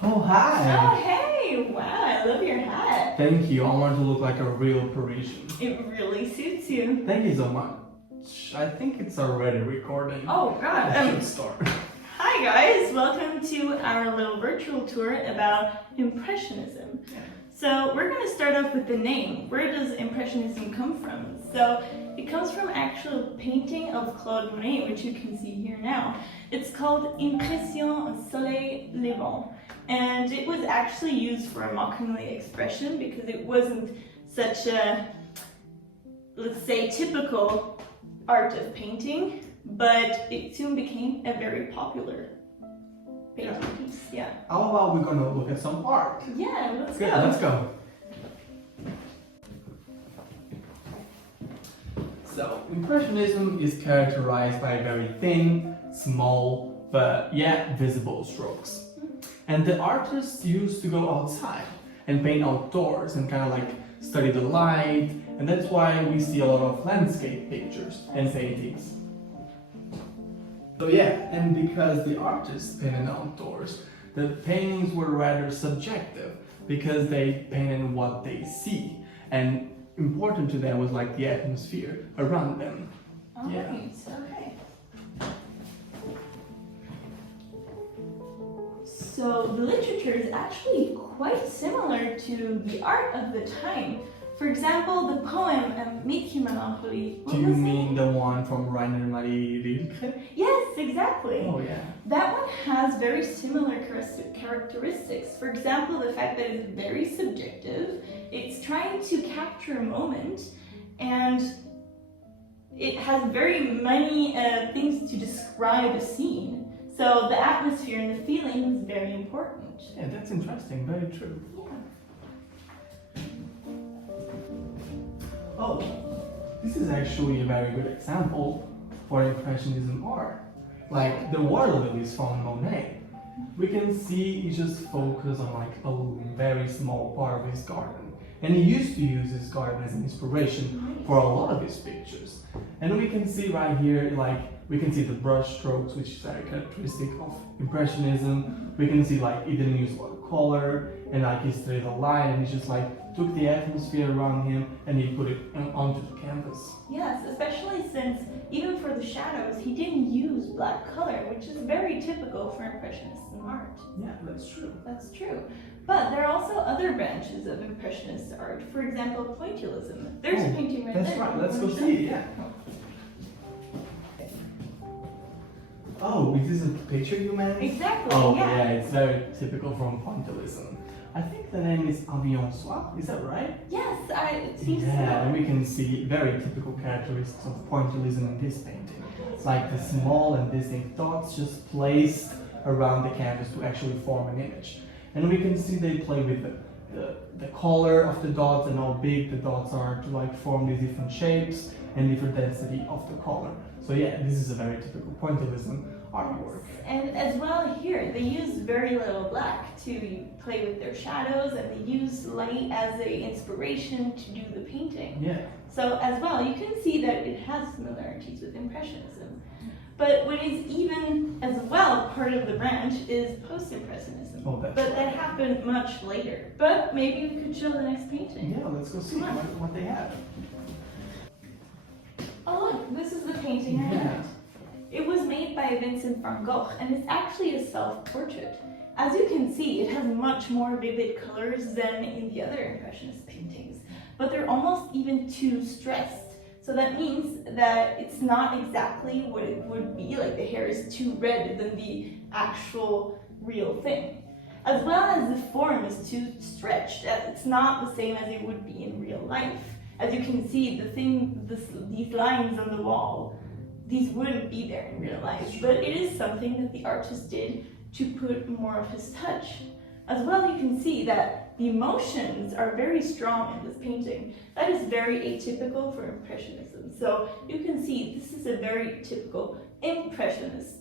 Oh, hi! Oh, hey! Wow, I love your hat. Thank you. I want to look like a real Parisian. It really suits you. Thank you so much. I think it's already recording. Oh, God. I should start. Hi, guys. Welcome to our little virtual tour about Impressionism. Yeah. So, we're going to start off with the name. Where does Impressionism come from? So, it comes from actual painting of Claude Monet, which you can see here now. It's called Impression Soleil Levant. And it was actually used for a mockingly expression because it wasn't such a, let's say, typical art of painting, but it soon became a very popular painting piece. Yeah. How about we're gonna look at some art? Yeah, let's go. Yeah, let's go. So, Impressionism is characterized by very thin, small, but yet visible strokes. And the artists used to go outside and paint outdoors and kind of like study the light, and that's why we see a lot of landscape pictures and paintings. So yeah, and because the artists painted outdoors, the paintings were rather subjective because they painted what they see, and important to them was like the atmosphere around them. Alright, okay. So the literature is actually quite similar to the art of the time. For example, the poem Ximena. Do you mean the one from Rainer Maria Rilke? Yes, exactly. Oh yeah. That one has very similar characteristics. For example, the fact that it's very subjective, it's trying to capture a moment, and it has very many things to describe a scene. So the atmosphere and the feeling is very important. Yeah, that's interesting. Very true. Yeah. Oh, this is actually a very good example for Impressionism art. Like the water lilies from Monet. We can see he just focused on like a very small part of his garden. And he used to use his garden as an inspiration for a lot of his pictures. And we can see right here, like, we can see the brush strokes, which is very characteristic of Impressionism. We can see like he didn't use a lot of color, and like he studied the light, and he just like took the atmosphere around him and he put it onto the canvas. Yes, especially since even for the shadows, he didn't use black color, which is very typical for Impressionist art. Yeah, that's true. That's true. But there are also other branches of Impressionist art. For example, pointillism. There's a painting right there. That's right, let's go see it, yeah. Oh, is this a picture you made? Exactly, Oh, yeah. it's very typical from pointillism. I think the name is Avion Soir, is that right? Yes, it seems Yeah, and so. we can see very typical characteristics of pointillism in this painting. It's like the small and distinct dots just placed around the canvas to actually form an image. And we can see they play with the color of the dots and how big the dots are to like form these different shapes and different density of the color. So yeah, this is a very typical pointillism artwork. And as well here, they use very little black to play with their shadows, and they use light as an inspiration to do the painting. Yeah. So as well, you can see that it has similarities with Impressionism. But what is even as well part of the branch is post-Impressionism. Oh, that's but that happened much later. But maybe we could show the next painting. Yeah, let's go see what they have. Oh look, this is the painting I had. It was made by Vincent van Gogh, and it's actually a self-portrait. As you can see, it has much more vivid colors than in the other Impressionist paintings, but they're almost even too stressed. So that means that it's not exactly what it would be, like the hair is too red than the actual real thing. As well as the form is too stretched, it's not the same as it would be in real life. As you can see, these lines on the wall, these wouldn't be there in real life, but it is something that the artist did to put more of his touch. As well, you can see that the emotions are very strong in this painting. That is very atypical for Impressionism. So you can see this is a very typical post-Impressionist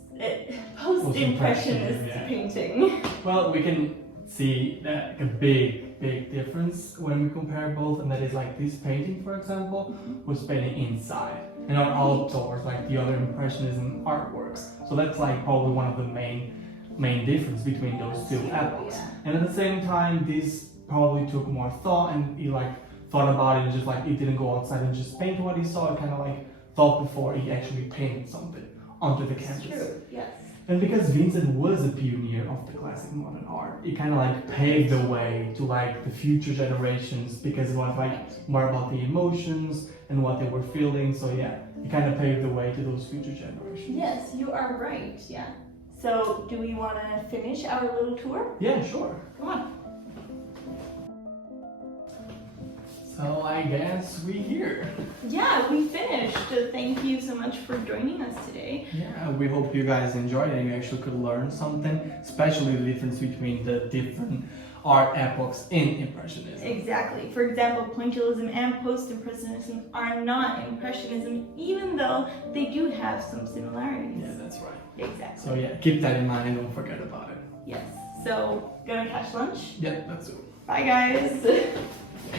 painting. Well, we can see a big difference when we compare both, and that is like this painting, for example, was painted inside and not outdoors like the other Impressionism artworks. So that's like probably one of the main main difference between those two epochs. Yeah. And at the same time, this probably took more thought, and he like thought about it, and just like he didn't go outside and just paint what he saw. He kind of like thought before he actually painted something onto the canvas. True. Yes. And because Vincent was a pioneer of the classic modern art, it kind of like paved the way to like the future generations, because it was like more about the emotions and what they were feeling. So yeah, it kind of paved the way to those future generations. Yes, you are right. Yeah. So, do we want to finish our little tour? Yeah, sure. Come on. So I guess we're here. Yeah, we finished. Thank you so much for joining us today. Yeah, we hope you guys enjoyed it and you actually could learn something, especially the difference between the different art epochs in Impressionism. Exactly. For example, pointillism and post-impressionism are not impressionism, even though they do have some similarities. Yeah, that's right. Exactly. So yeah, keep that in mind and don't forget about it. Yes. So, gonna catch lunch? Yeah, that's it. Bye, guys.